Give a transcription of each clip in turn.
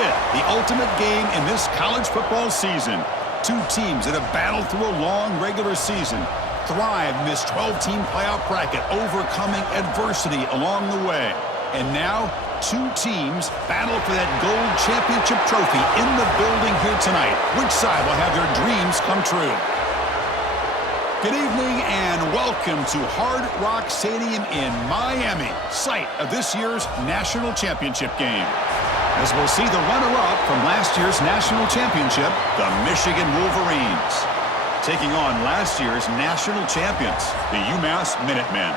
it, the ultimate game in this college football season. Two teams that have battled through a long regular season, thrive in this 12-team playoff bracket, overcoming adversity along the way. And now, two teams battle for that gold championship trophy in the building here tonight. Which side will have their dreams come true? Good evening and welcome to Hard Rock Stadium in Miami, site of this year's national championship game. As we'll see the runner-up from last year's national championship, the Michigan Wolverines, taking on last year's national champions, the UMass Minutemen.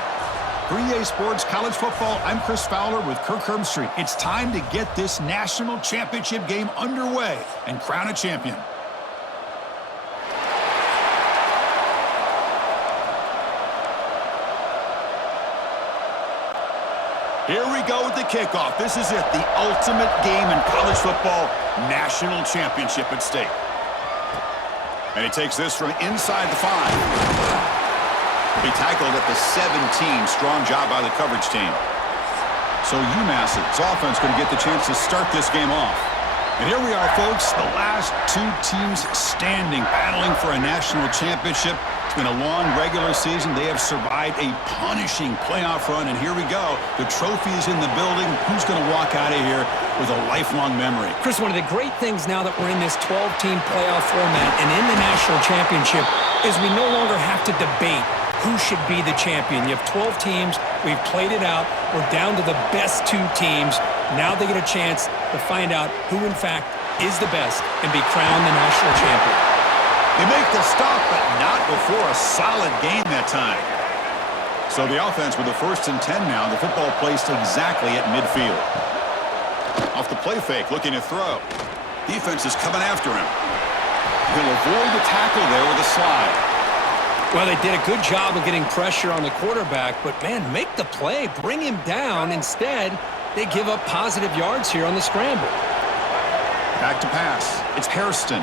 For EA Sports College Football, I'm Chris Fowler with Kirk Herbstreit. It's time to get this national championship game underway and crown a champion. Here we go with the kickoff. This is it, the ultimate game in college football, national championship at stake. And he takes this from inside the 5. He tackled at the 17. Strong job by the coverage team. So UMass's offense going to get the chance to start this game off. And here we are, folks, the last two teams standing, battling for a national championship. It's been a long regular season. They have survived a punishing playoff run, and here we go. The trophy is in the building. Who's going to walk out of here with a lifelong memory? Chris, one of the great things now that we're in this 12-team playoff format and in the national championship is we no longer have to debate who should be the champion. You have 12 teams. We've played it out. We're down to the best two teams. Now they get a chance to find out who, in fact, is the best and be crowned the national champion. They make the stop, but not before a solid game that time. So the offense with the 1st and 10 now. The football placed exactly at midfield. Off the play fake, looking to throw. Defense is coming after him. He'll avoid the tackle there with a slide. Well, they did a good job of getting pressure on the quarterback, but, man, make the play. Bring him down. Instead, they give up positive yards here on the scramble. Back to pass. It's Hairston.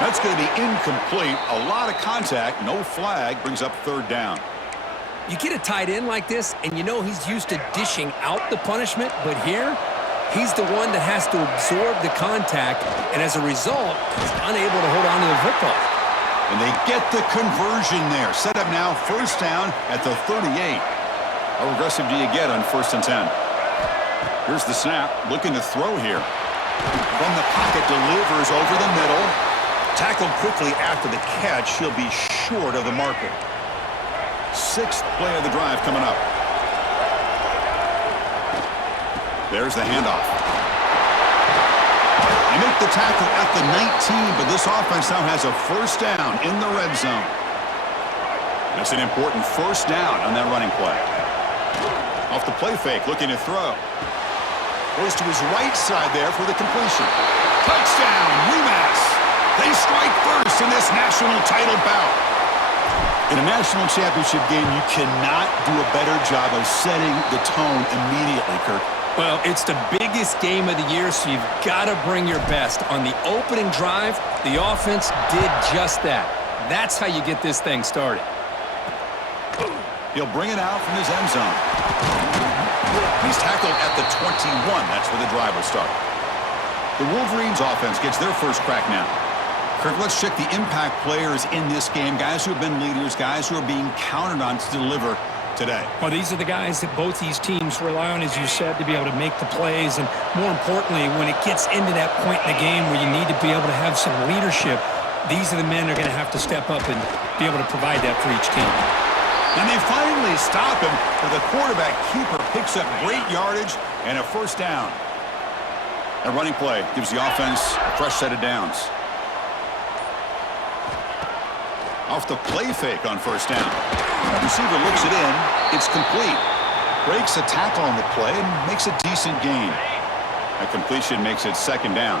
That's going to be incomplete. A lot of contact. No flag. Brings up 3rd down. You get a tight end like this, and you know he's used to dishing out the punishment, but here, he's the one that has to absorb the contact, and as a result, he's unable to hold on to the football. And they get the conversion there. Set up now, 1st down at the 38. How aggressive do you get on 1st and 10? Here's the snap. Looking to throw here. From the pocket, delivers over the middle. Tackled quickly after the catch. He'll be short of the marker. 6th play of the drive coming up. There's the handoff. They make the tackle at the 19, but this offense now has a 1st down in the red zone. That's an important 1st down on that running play. Off the play fake, looking to throw. Goes to his right side there for the completion. Touchdown, UMass. They strike first in this national title bout. In a national championship game, you cannot do a better job of setting the tone immediately, Kirk. Well, it's the biggest game of the year, so you've got to bring your best. On the opening drive, the offense did just that. That's how you get this thing started. He'll bring it out from his end zone. He's tackled at the 21. That's where the drive will start. The Wolverines offense gets their first crack now. Kirk, let's check the impact players in this game. Guys who have been leaders, guys who are being counted on to deliver today. Well, these are the guys that both these teams rely on, as you said, to be able to make the plays. And more importantly, when it gets into that point in the game where you need to be able to have some leadership, these are the men that are going to have to step up and be able to provide that for each team. And they finally stop him, but the quarterback keeper picks up great yardage and a 1st down. A running play gives the offense a fresh set of downs. Off the play fake on 1st down. The receiver looks it in. It's complete. Breaks a tackle on the play and makes a decent gain. A completion makes it 2nd down.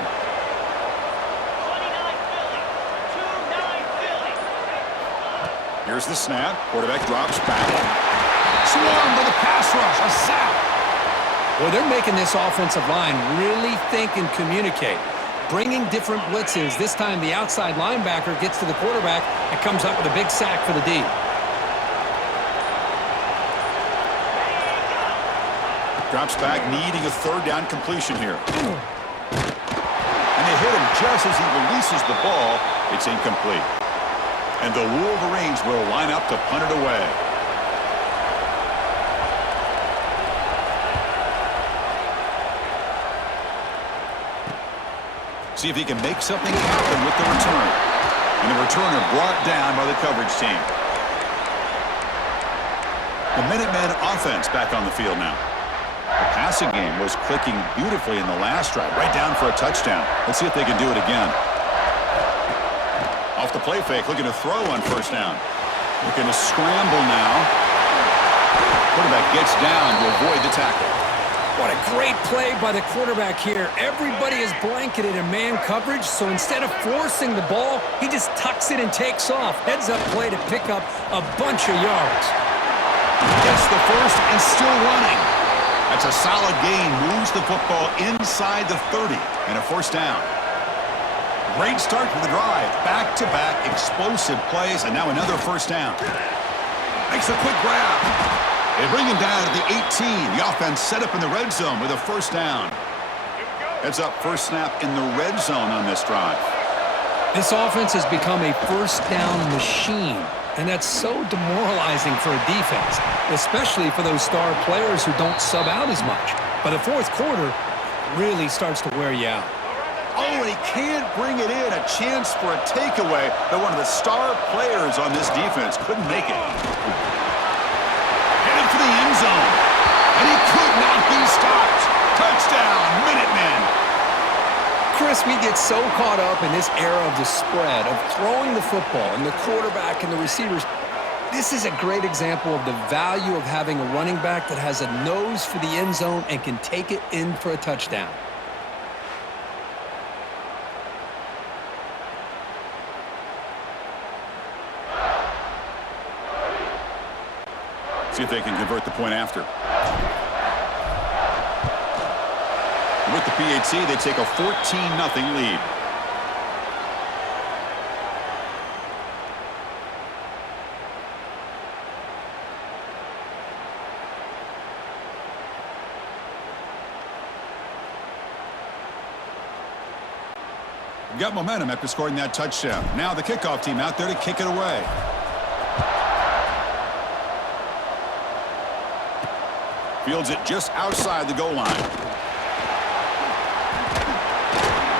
Here's the snap. Quarterback drops back. Swarmed by the pass rush. A sack. Well, they're making this offensive line really think and communicate. Bringing different blitzes. This time the outside linebacker gets to the quarterback and comes up with a big sack for the D. Drops back, needing a 3rd down completion here. just as he releases the ball, it's incomplete. And the Wolverines will line up to punt it away. See if he can make something happen with the return. And the returner brought down by the coverage team. The Minutemen offense back on the field now. The passing game was clicking beautifully in the last drive, right down for a touchdown. Let's see if they can do it again. Off the play fake, looking to throw on first down. Looking to scramble now. Quarterback gets down to avoid the tackle. What a great play by the quarterback here. Everybody is blanketed in man coverage, so instead of forcing the ball, he just tucks it and takes off. Heads-up play to pick up a bunch of yards. Gets the first and still running. That's a solid gain. Moves the football inside the 30 and a first down. Great start to the drive. Back-to-back explosive plays, and now another first down. Makes a quick grab. They bring him down to the 18. The offense set up in the red zone with a first down. Heads up, first snap in the red zone on this drive. This offense has become a first down machine, and that's so demoralizing for a defense, especially for those star players who don't sub out as much. By the fourth quarter, it really starts to wear you out. Oh, he can't bring it in. A chance for a takeaway, but one of the star players on this defense couldn't make it. Headed for the end zone, and he could not be stopped. Touchdown, Minutemen. Chris, we get so caught up in this era of the spread, of throwing the football, and the quarterback and the receivers. This is a great example of the value of having a running back that has a nose for the end zone and can take it in for a touchdown. See if they can convert the point after. With the PAT, they take a 14-0 lead. Got momentum after scoring that touchdown. Now the kickoff team out there to kick it away. Fields it just outside the goal line.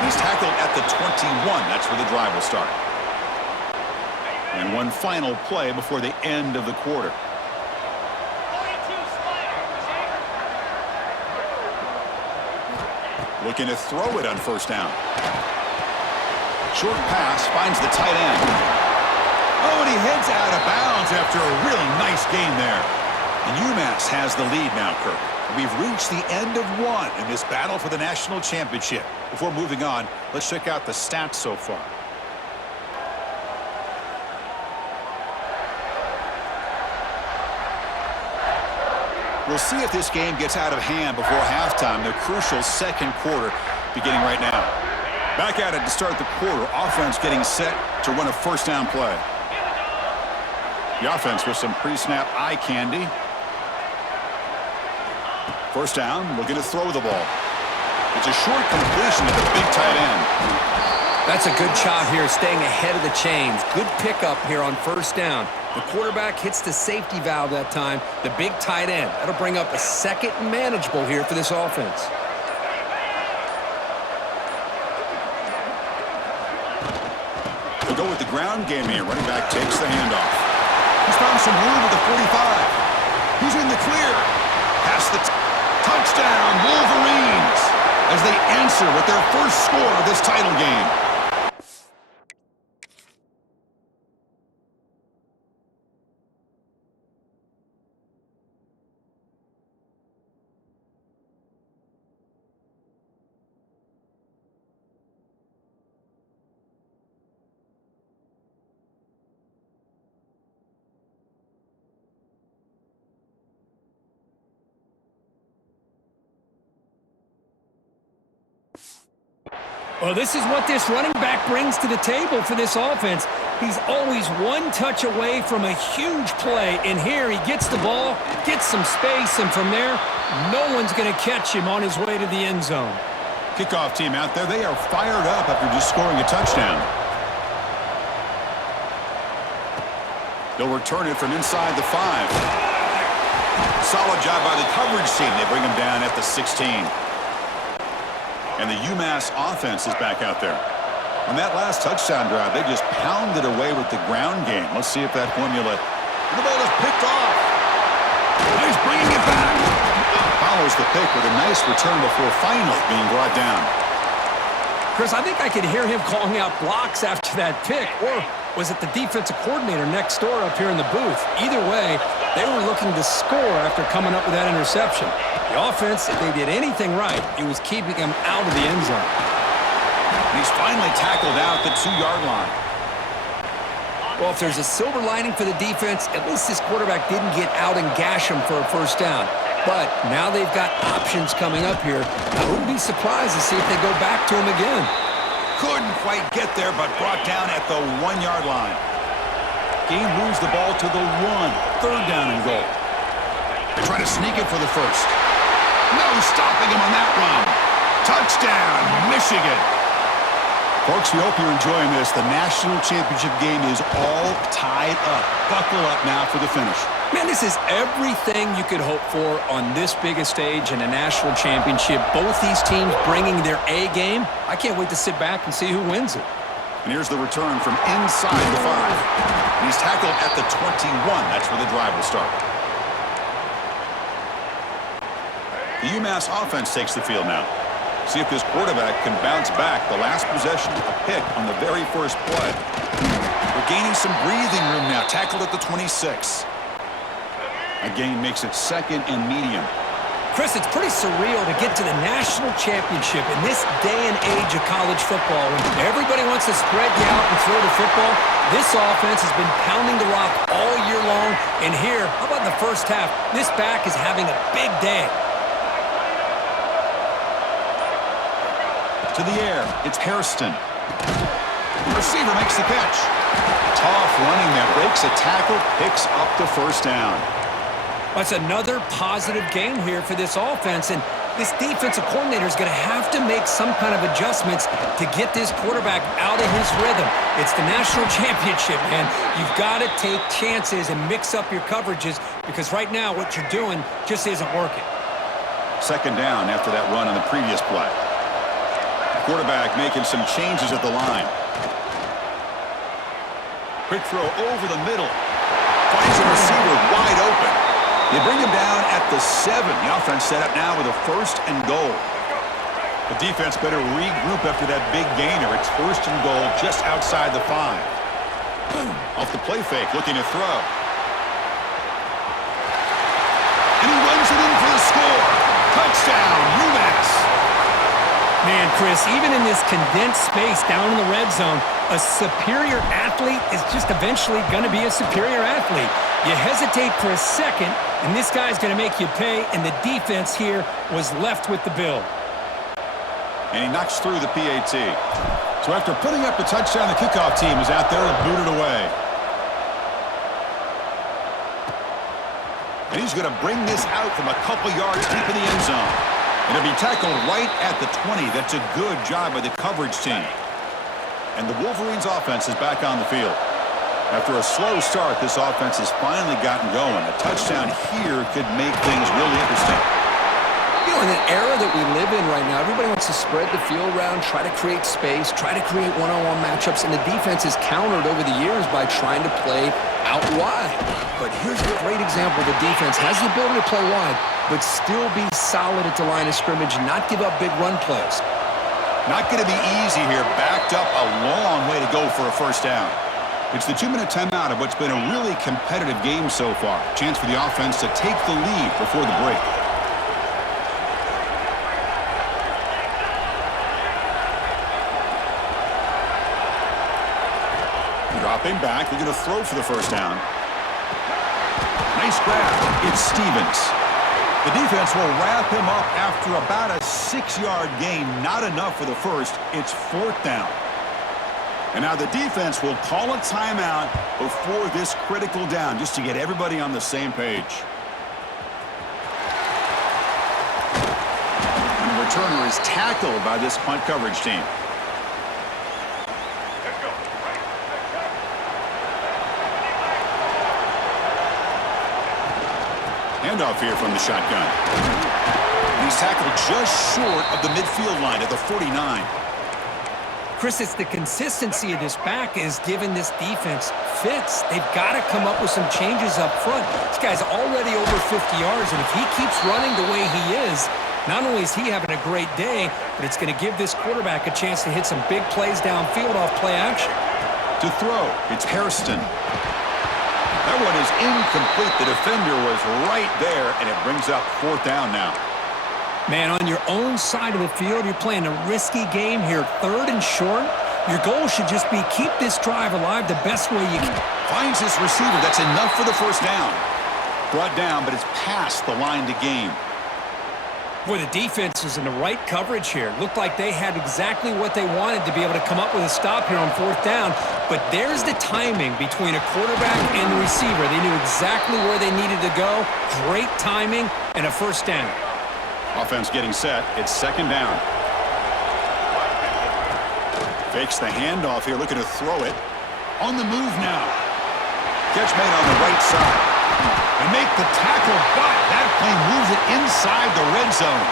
He's tackled at the 21. That's where the drive will start. And one final play before the end of the quarter. Looking to throw it on first down. Short pass finds the tight end. Oh, and he heads out of bounds after a really nice game there. And UMass has the lead now, Kirk. We've reached the end of one in this battle for the national championship. Before moving on, let's check out the stats so far. We'll see if this game gets out of hand before halftime, the crucial second quarter beginning right now. Back at it to start the quarter, offense getting set to run a first down play. The offense with some pre-snap eye candy. First down, looking to throw the ball. It's a short completion to the big tight end. That's a good job here, staying ahead of the chains. Good pickup here on first down. The quarterback hits the safety valve that time, the big tight end. That'll bring up a second and manageable here for this offense. They'll go with the ground game here. Running back takes the handoff. He's found some room at the 45. He's in the clear. Past the touchdown, Wolverines, as they answer with their first score of this title game. Well, this is what this running back brings to the table for this offense. He's always one touch away from a huge play, and here he gets the ball, gets some space, and from there, no one's going to catch him on his way to the end zone. Kickoff team out there, they are fired up after just scoring a touchdown. They'll return it from inside the 5. Solid job by the coverage team. They bring him down at the 16. And the UMass offense is back out there. On that last touchdown drive, they just pounded away with the ground game. Let's see if that formula... And the ball is picked off. He's bringing it back. Follows the pick with a nice return before finally being brought down. Chris, I think I could hear him calling out blocks after that pick. Or was it the defensive coordinator next door up here in the booth? Either way, they were looking to score after coming up with that interception. The offense, if they did anything right, it was keeping him out of the end zone. And he's finally tackled out the 2-yard line. Well, if there's a silver lining for the defense, at least this quarterback didn't get out and gash him for a first down. But now they've got options coming up here. I wouldn't be surprised to see if they go back to him again. Couldn't quite get there, but brought down at the 1-yard line. Game moves the ball to the 1. 3rd down and goal. They try to sneak it for the first. No stopping him on that run. Touchdown, Michigan. Folks, we hope you're enjoying this. The national championship game is all tied up. Buckle up now for the finish. Man, this is everything you could hope for on this biggest stage in a national championship. Both these teams bringing their A game. I can't wait to sit back and see who wins it. And here's the return from inside the 5. And he's tackled at the 21. That's where the drive will start. The UMass offense takes the field now. See if this quarterback can bounce back. The last possession, a pick on the very first play. We're gaining some breathing room now. Tackled at the 26. A gain makes it 2nd and medium. Chris, it's pretty surreal to get to the national championship in this day and age of college football when everybody wants to spread you out and throw the football. This offense has been pounding the rock all year long. And here, how about in the first half? This back is having a big day. To the air, it's Hairston. The receiver makes the catch. Tough running there, breaks a tackle, picks up the first down. That's another positive game here for this offense, and this defensive coordinator is going to have to make some kind of adjustments to get this quarterback out of his rhythm. It's the national championship, man. You've got to take chances and mix up your coverages because right now what you're doing just isn't working. 2nd down after that run on the previous play. Quarterback making some changes at the line. Quick throw over the middle. Finds a receiver wide open. They bring him down at the 7. The offense set up now with a 1st and goal. The defense better regroup after that big gainer. It's 1st and goal just outside the 5. Off the play fake, looking to throw. And he runs it in for the score. Touchdown, UMass. Man, Chris, even in this condensed space down in the red zone, a superior athlete is just eventually going to be a superior athlete. You hesitate for a second, and this guy's going to make you pay, and the defense here was left with the bill. And he knocks through the PAT. So after putting up the touchdown, the kickoff team is out there to boot it away. And he's going to bring this out from a couple yards deep in the end zone. And it'll be tackled right at the 20. That's a good job by the coverage team. And the Wolverines' offense is back on the field. After a slow start, this offense has finally gotten going. A touchdown here could make things really interesting. You know, in an era that we live in right now, everybody wants to spread the field around, try to create space, try to create one-on-one matchups, and the defense is countered over the years by trying to play out wide. But here's a great example. The defense has the ability to play wide, but still be solid at the line of scrimmage, not give up big run plays. Not going to be easy here. Backed up a long way to go for a first down. It's the 2-minute timeout of what's been a really competitive game so far. Chance for the offense to take the lead before the break. Dropping back, they're going to throw for the first down. Nice grab. It's Stevens. The defense will wrap him up after about a 6-yard gain. Not enough for the first. It's 4th down. And now the defense will call a timeout before this critical down, just to get everybody on the same page. And the returner is tackled by this punt coverage team. Handoff here from the shotgun. And he's tackled just short of the midfield line at the 49. Chris, it's the consistency of this back is giving this defense fits. They've got to come up with some changes up front. This guy's already over 50 yards, and if he keeps running the way he is, not only is he having a great day, but it's going to give this quarterback a chance to hit some big plays downfield off play action. To throw, it's Hairston. That one is incomplete. The defender was right there, and it brings up 4th down now. Man, on your own side of the field, you're playing a risky game here. 3rd and short. Your goal should just be keep this drive alive the best way you can. Finds his receiver. That's enough for the 1st down. Brought down, but it's past the line to gain. Boy, the defense is in the right coverage here. Looked like they had exactly what they wanted to be able to come up with a stop here on 4th down. But there's the timing between a quarterback and the receiver. They knew exactly where they needed to go. Great timing and a 1st down. Offense getting set. It's 2nd down. Fakes the handoff here, looking to throw it. On the move now. Catch made on the right side. And make the tackle, but that play moves it inside the red zone.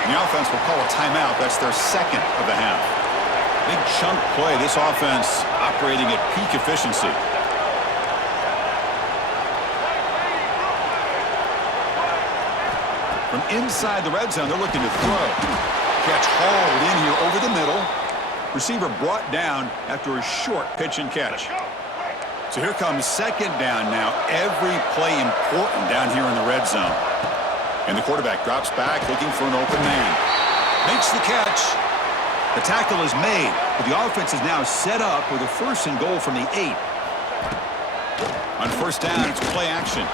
And the offense will call a timeout. That's their 2nd of the half. Big chunk play. This offense operating at peak efficiency. From inside the red zone, they're looking to throw. Catch hauled in here over the middle. Receiver brought down after a short pitch and catch. So here comes 2nd down now. Every play important down here in the red zone. And the quarterback drops back looking for an open man. Makes the catch. The tackle is made, but the offense is now set up with a 1st and goal from the 8. On 1st down, it's play action.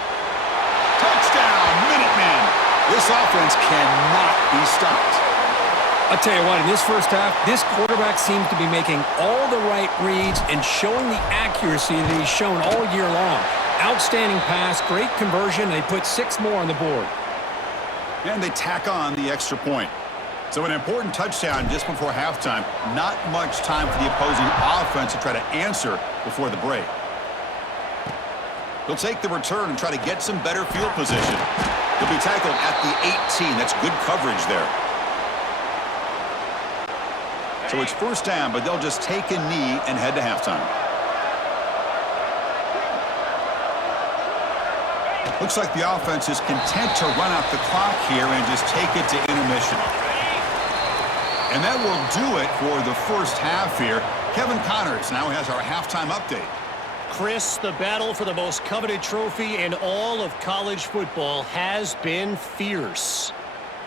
Touchdown, Minutemen. This offense cannot be stopped. I'll tell you what, in this 1st half, this quarterback seems to be making all the right reads and showing the accuracy that he's shown all year long. Outstanding pass, great conversion, and they put 6 more on the board. And they tack on the extra point. So an important touchdown just before halftime. Not much time for the opposing offense to try to answer before the break. They'll take the return and try to get some better field position. He'll be tackled at the 18. That's good coverage there. So it's 1st down, but they'll just take a knee and head to halftime. Looks like the offense is content to run out the clock here and just take it to intermission. And that will do it for the 1st half here. Kevin Connors now has our halftime update. Chris, the battle for the most coveted trophy in all of college football has been fierce.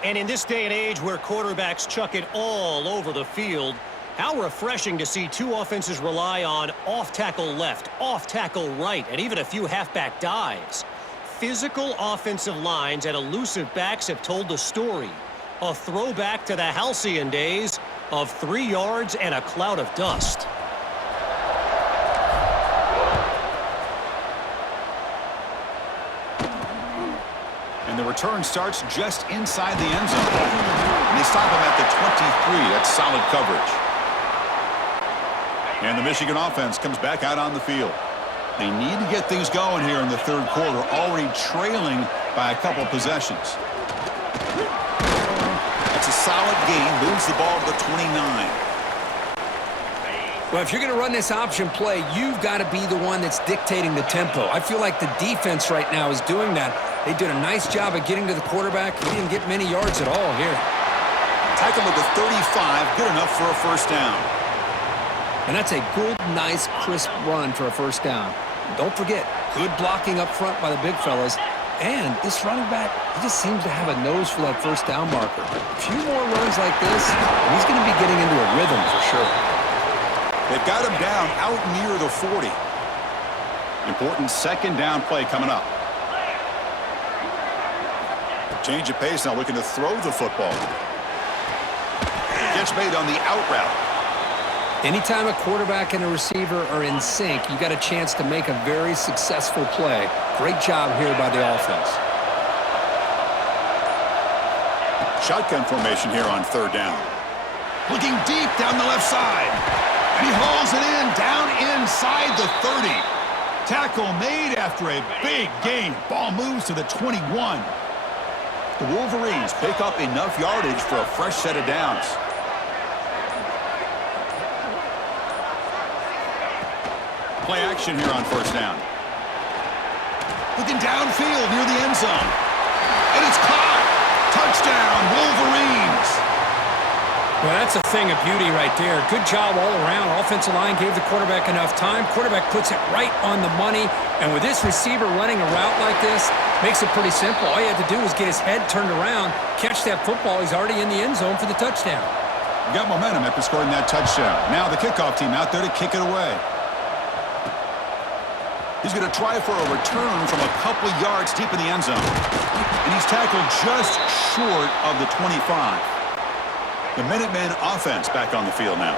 And in this day and age where quarterbacks chuck it all over the field, how refreshing to see 2 offenses rely on off-tackle left, off-tackle right, and even a few halfback dives. Physical offensive lines and elusive backs have told the story. A throwback to the halcyon days of 3 yards and a cloud of dust. And the return starts just inside the end zone. And they stop him at the 23. That's solid coverage. And the Michigan offense comes back out on the field. They need to get things going here in the 3rd quarter, already trailing by a couple possessions. That's a solid gain, moves the ball to the 29. Well, if you're going to run this option play, you've got to be the one that's dictating the tempo. I feel like the defense right now is doing that. They did a nice job of getting to the quarterback. He didn't get many yards at all here. Tackle at the 35, good enough for a 1st down. And that's a good, nice, crisp run for a 1st down. Don't forget, good blocking up front by the big fellas. And this running back, he just seems to have a nose for that 1st down marker. A few more runs like this, and he's going to be getting into a rhythm for sure. They've got him down out near the 40. Important 2nd down play coming up. Change of pace now, looking to throw the football. Catch made on the out route. Anytime a quarterback and a receiver are in sync, you got a chance to make a very successful play. Great job here by the offense. Shotgun formation here on third down. Looking deep down the left side. And he hauls it in down inside the 30. Tackle made after a big gain. Ball moves to the 21. The Wolverines pick up enough yardage for a fresh set of downs. Play action here on first down. Looking downfield near the end zone. And it's caught. Touchdown, Wolverines. Well, that's a thing of beauty right there. Good job all around. Offensive line gave the quarterback enough time. Quarterback puts it right on the money. And with this receiver running a route like this, makes it pretty simple. All you had to do was get his head turned around, catch that football. He's already in the end zone for the touchdown. Got momentum after scoring that touchdown. Now the kickoff team out there to kick it away. He's going to try for a return from a couple yards deep in the end zone. And he's tackled just short of the 25. The Minutemen offense back on the field now.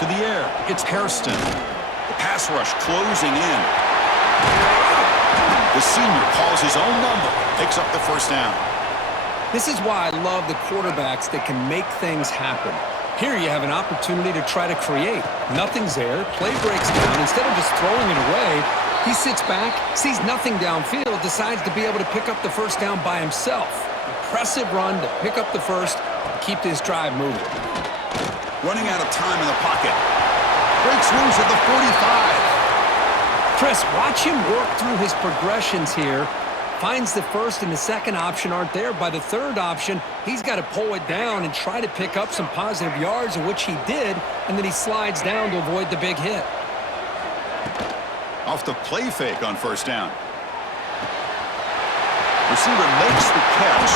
To the air, it's Hairston. The pass rush closing in. The senior calls his own number, picks up the first down. This is why I love the quarterbacks that can make things happen. Here you have an opportunity to try to create. Nothing's there. Play breaks down. Instead of just throwing it away, he sits back, sees nothing downfield, decides to be able to pick up the first down by himself. Impressive run to pick up the first and keep this drive moving. Running out of time in the pocket. Breaks loose at the 45. Chris, watch him work through his progressions here. Finds the first and the second option aren't there. By the third option, he's got to pull it down and try to pick up some positive yards, in which he did, and then he slides down to avoid the big hit. Off the play fake on first down. Receiver makes the catch.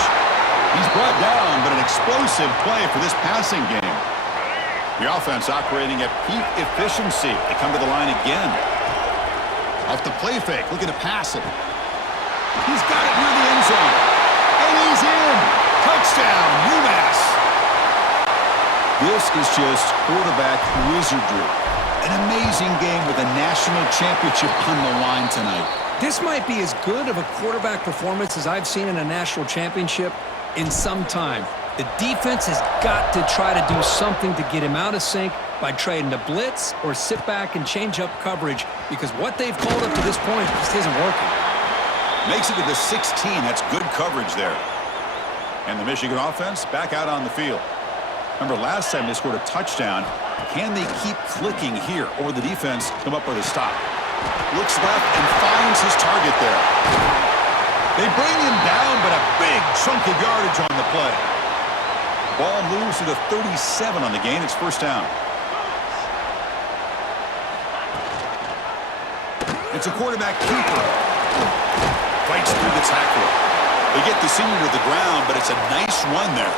He's brought down, but an explosive play for this passing game. The offense operating at peak efficiency. They come to the line again. Off the play fake, looking to pass it. He's got it near the end zone. And he's in. Touchdown, UMass. This is just quarterback wizardry. An amazing game with a national championship on the line tonight. This might be as good of a quarterback performance as I've seen in a national championship in some time. The defense has got to try to do something to get him out of sync by trading to blitz or sit back and change up coverage, because what they've called up to this point just isn't working. Makes it to the 16. That's good coverage there. And the Michigan offense back out on the field. Remember last time they scored a touchdown. Can they keep clicking here, or the defense come up with a stop? Looks left and finds his target there. They bring him down, but a big chunk of yardage on the play. Ball moves to the 37 on the gain. It's first down. It's a quarterback keeper. Fights through the tackle. They get the senior to the ground, but it's a nice run there.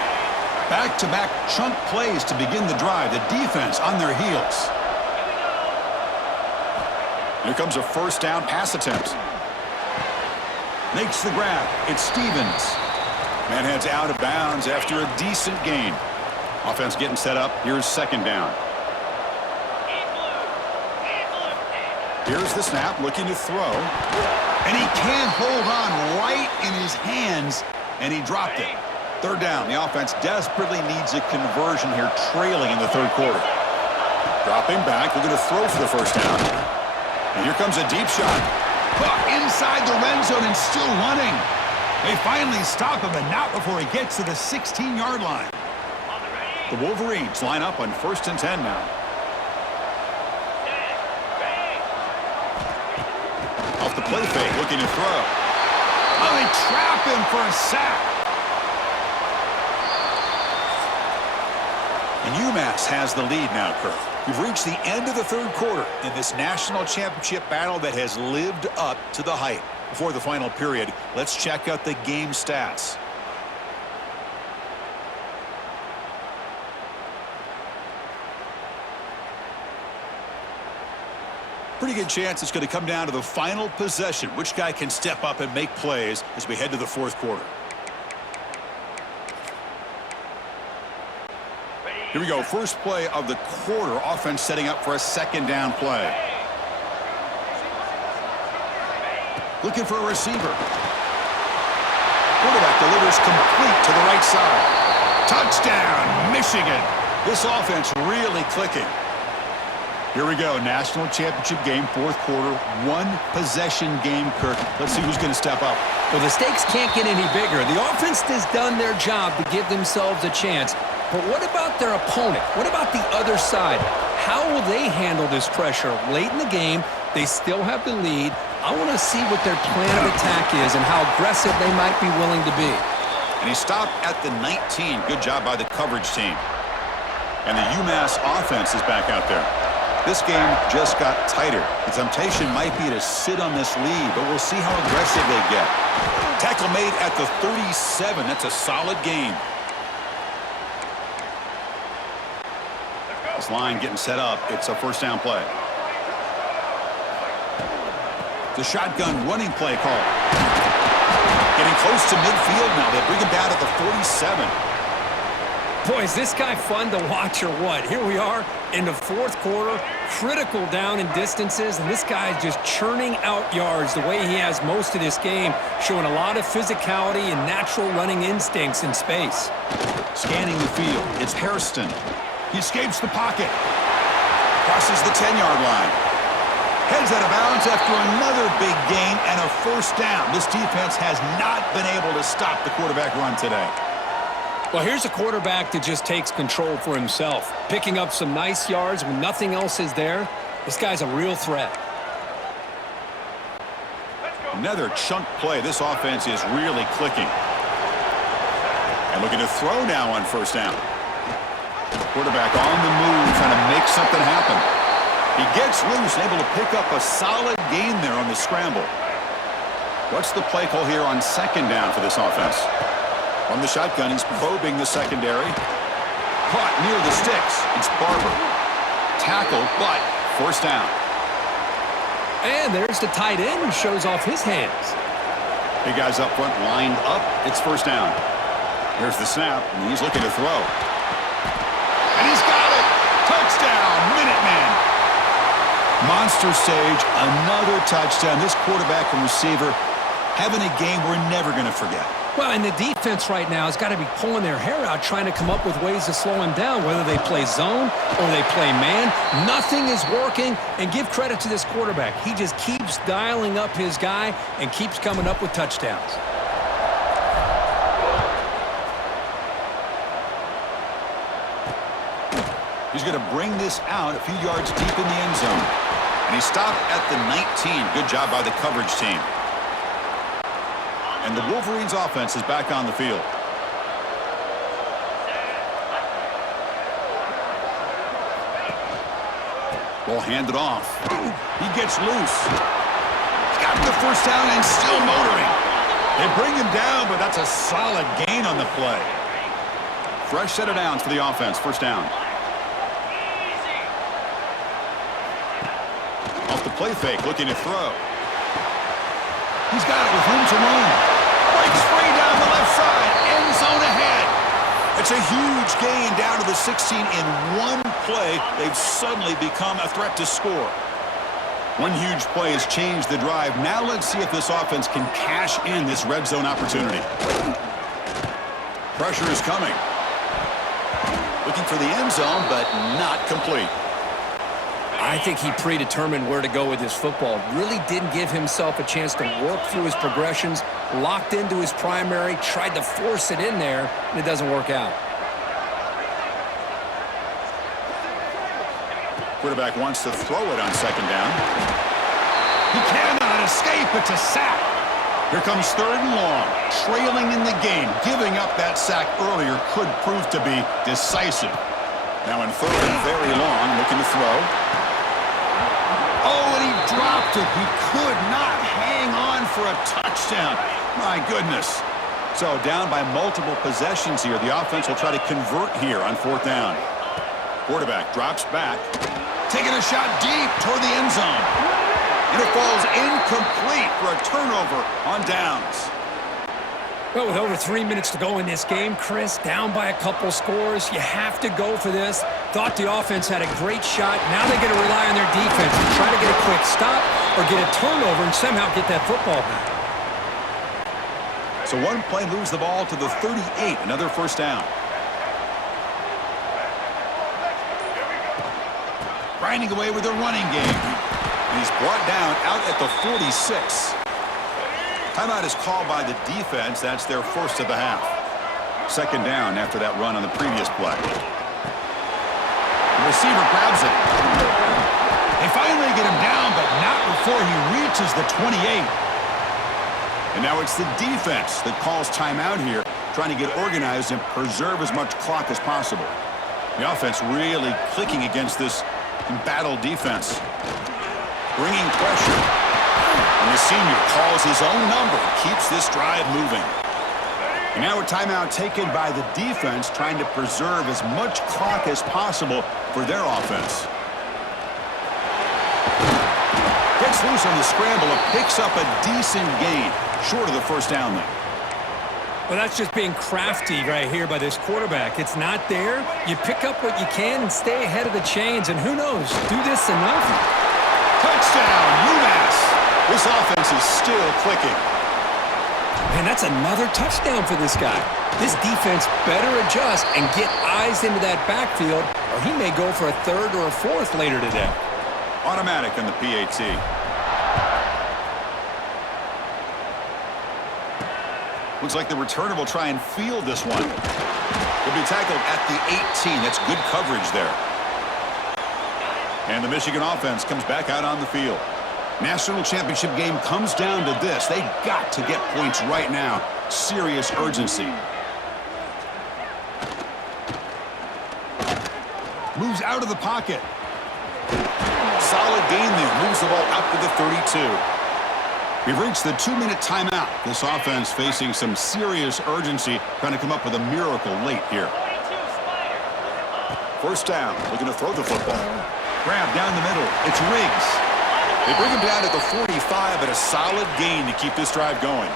Back-to-back chunk plays to begin the drive. The defense on their heels. Here comes a first down pass attempt. Makes the grab. It's Stevens. Man heads out of bounds after a decent gain. Offense getting set up. Here's second down. Here's the snap, looking to throw. And he can't hold on right in his hands, and he dropped it. Third down. The offense desperately needs a conversion here, trailing in the third quarter. Dropping back, looking to throw for the first down. And here comes a deep shot. Inside the red zone and still running. They finally stop him, but not before he gets to the 16-yard line. The Wolverines line up on 1st and 10 now. Off the play fake, looking to throw. Oh, they trap him for a sack. And UMass has the lead now, Kirk. We've reached the end of the third quarter in this national championship battle that has lived up to the hype. Before the final period, let's check out the game stats. Pretty good chance it's going to come down to the final possession. Which guy can step up and make plays as we head to the fourth quarter? Here we go. First play of the quarter. Offense setting up for a second down play. Looking for a receiver. quarterback delivers complete to the right side. Touchdown, Michigan. This offense really clicking. Here we go, national championship game, fourth quarter, one-possession game, Kirk. Let's see who's going to step up. Well, the stakes can't get any bigger. The offense has done their job to give themselves a chance. But what about their opponent? What about the other side? How will they handle this pressure? Late in the game, they still have the lead. I want to see what their plan of attack is and how aggressive they might be willing to be. And he stopped at the 19. Good job by the coverage team. And the UMass offense is back out there. This game just got tighter. The temptation might be to sit on this lead, but we'll see how aggressive they get. Tackle made at the 37. That's a solid game. This line getting set up. It's a first down play. The shotgun running play call. Getting close to midfield now. They bring him down at the 47. Boy, is this guy fun to watch or what? Here we are in the fourth quarter, critical down in distances, and this guy is just churning out yards the way he has most of this game, showing a lot of physicality and natural running instincts in space. Scanning the field, it's Hairston. He escapes the pocket. Crosses the 10-yard line. Heads out of bounds after another big gain and a first down. This defense has not been able to stop the quarterback run today. Well, here's a quarterback that just takes control for himself, picking up some nice yards when nothing else is there. This guy's a real threat. Another chunk play. This offense is really clicking. And looking to throw now on first down. Quarterback on the move, trying to make something happen. He gets loose, able to pick up a solid gain there on the scramble. What's the play call here on second down for this offense? From the shotgun, he's probing the secondary. Caught near the sticks. It's Barber. Tackle, but first down. And there's the tight end who shows off his hands. Big guys up front lined up. It's first down. Here's the snap, and he's looking to throw. And he's got it! Touchdown, Minutemen! Monster stage, another touchdown. This quarterback and receiver having a game we're never going to forget. Well, and the defense right now has got to be pulling their hair out trying to come up with ways to slow him down, whether they play zone or they play man. Nothing is working, and give credit to this quarterback. He just keeps dialing up his guy and keeps coming up with touchdowns. He's going to bring this out a few yards deep in the end zone. And he stopped at the 19. Good job by the coverage team. And the Wolverines' offense is back on the field. Ball handed off. He gets loose. He's got the first down and still motoring. They bring him down, but that's a solid gain on the play. Fresh set of downs for the offense. First down. Off the play fake, looking to throw. He's got it with room to run. Breaks free down the left side. End zone ahead. It's a huge gain down to the 16 in one play. They've suddenly become a threat to score. One huge play has changed the drive. Now let's see if this offense can cash in this red zone opportunity. Pressure is coming. Looking for the end zone, but not complete. I think he predetermined where to go with his football. Really didn't give himself a chance to work through his progressions, locked into his primary, tried to force it in there, and it doesn't work out. Quarterback wants to throw it on second down. He cannot escape. It's a sack. Here comes third and long. Trailing in the game. Giving up that sack earlier could prove to be decisive. Now in third and very long, looking to throw. Oh, and he dropped it. He could not hang on for a touchdown. My goodness. So down by multiple possessions here. The offense will try to convert here on fourth down. Quarterback drops back. Taking a shot deep toward the end zone. And it falls incomplete for a turnover on downs. Well, with over 3 minutes to go in this game, Chris, down by a couple scores, you have to go for this. Thought the offense had a great shot. Now they got to rely on their defense to try to get a quick stop or get a turnover and somehow get that football back. So one play moves the ball to the 38, another first down. Grinding away with the running game. And he's brought down out at the 46. Timeout is called by the defense. That's their first of the half. Second down after that run on the previous play. The receiver grabs it. They finally get him down, but not before he reaches the 28. And now it's the defense that calls timeout here, trying to get organized and preserve as much clock as possible. The offense really clicking against this embattled defense. Bringing pressure. And the senior calls his own number, keeps this drive moving. And now a timeout taken by the defense, trying to preserve as much clock as possible for their offense. Gets loose on the scramble and picks up a decent gain, short of the first down though. Well, that's just being crafty right here by this quarterback. It's not there. You pick up what you can and stay ahead of the chains, and who knows, do this enough. Touchdown, UMass. This offense is still clicking. And that's another touchdown for this guy. This defense better adjust and get eyes into that backfield, or he may go for a third or a fourth later today. Automatic on the PAT. Looks like the returner will try and field this one. He'll be tackled at the 18. That's good coverage there. And the Michigan offense comes back out on the field. National championship game comes down to this. They've got to get points right now. Serious urgency. Moves out of the pocket. Solid gain there. Moves the ball up to the 32. We've reached the 2-minute timeout. This offense facing some serious urgency, trying to come up with a miracle late here. First down, looking to throw the football. Grab down the middle. It's Riggs. They bring him down at the 45, but a solid gain to keep this drive going.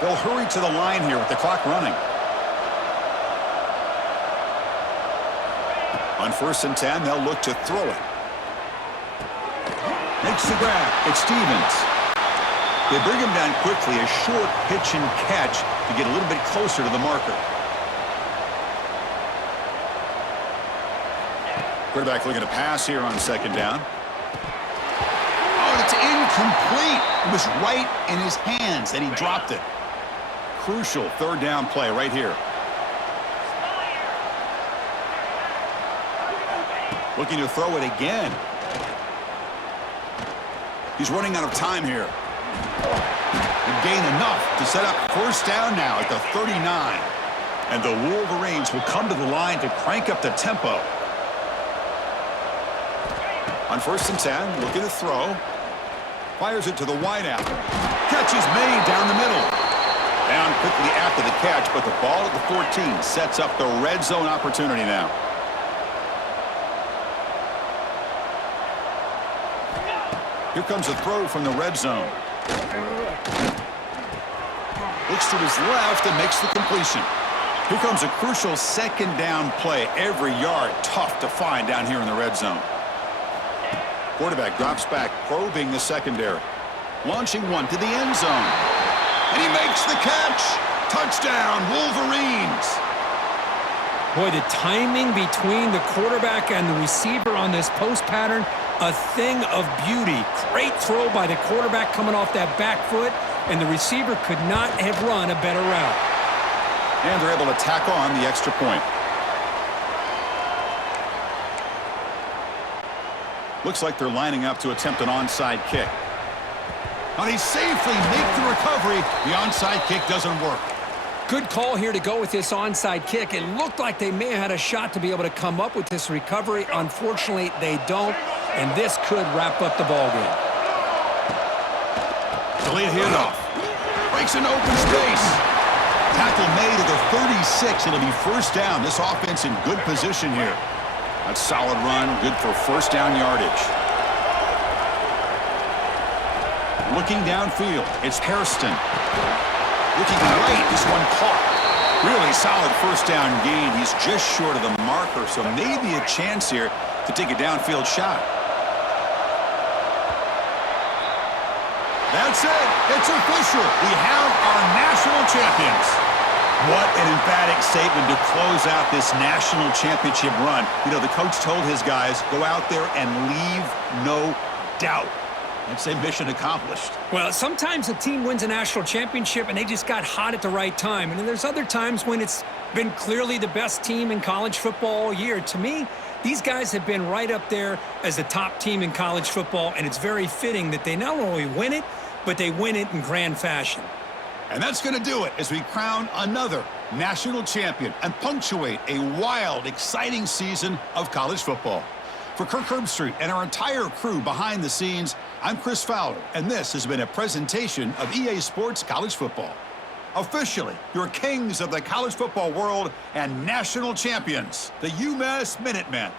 They'll hurry to the line here with the clock running. On 1st and 10, they'll look to throw it. Makes the grab. It's Stevens. They bring him down quickly, a short pitch and catch to get a little bit closer to the marker. Quarterback looking to pass here on 2nd down. Oh, it's incomplete. It was right in his hands, and he dropped it. Crucial 3rd down play right here. Looking to throw it again. He's running out of time here. And gain enough to set up 1st down now at the 39. And the Wolverines will come to the line to crank up the tempo. On 1st and 10, looking to throw. Fires it to the wideout. Catch is made down the middle. Down quickly after the catch, but the ball at the 14 sets up the red zone opportunity now. Here comes a throw from the red zone. Looks to his left and makes the completion. Here comes a crucial 2nd down play. Every yard tough to find down here in the red zone. Quarterback drops back, probing the secondary. Launching one to the end zone. And he makes the catch. Touchdown, Wolverines. Boy, the timing between the quarterback and the receiver on this post pattern, a thing of beauty. Great throw by the quarterback coming off that back foot, and the receiver could not have run a better route. And they're able to tack on the extra point. Looks like they're lining up to attempt an onside kick. Now they safely make the recovery. The onside kick doesn't work. Good call here to go with this onside kick. It looked like they may have had a shot to be able to come up with this recovery. Unfortunately, they don't, and this could wrap up the ballgame. Delayed handoff. Breaks an open space. Tackle made at the 36. It'll be 1st down. This offense in good position here. That's a solid run, good for 1st down yardage. Looking downfield, it's Hairston. Looking right, this one caught. Really solid 1st down gain. He's just short of the marker, so maybe a chance here to take a downfield shot. That's it. It's official. We have our national champions. What an emphatic statement to close out this national championship run. You know, the coach told his guys, go out there and leave no doubt. I'd say mission accomplished. Well, sometimes a team wins a national championship and they just got hot at the right time. And then there's other times when it's been clearly the best team in college football all year. To me, these guys have been right up there as the top team in college football, and it's very fitting that they not only win it, but they win it in grand fashion. And that's going to do it as we crown another national champion and punctuate a wild, exciting season of college football. For Kirk Herbstreit and our entire crew behind the scenes, I'm Chris Fowler, and this has been a presentation of EA Sports College Football. Officially, your kings of the college football world and national champions, the UMass Minutemen.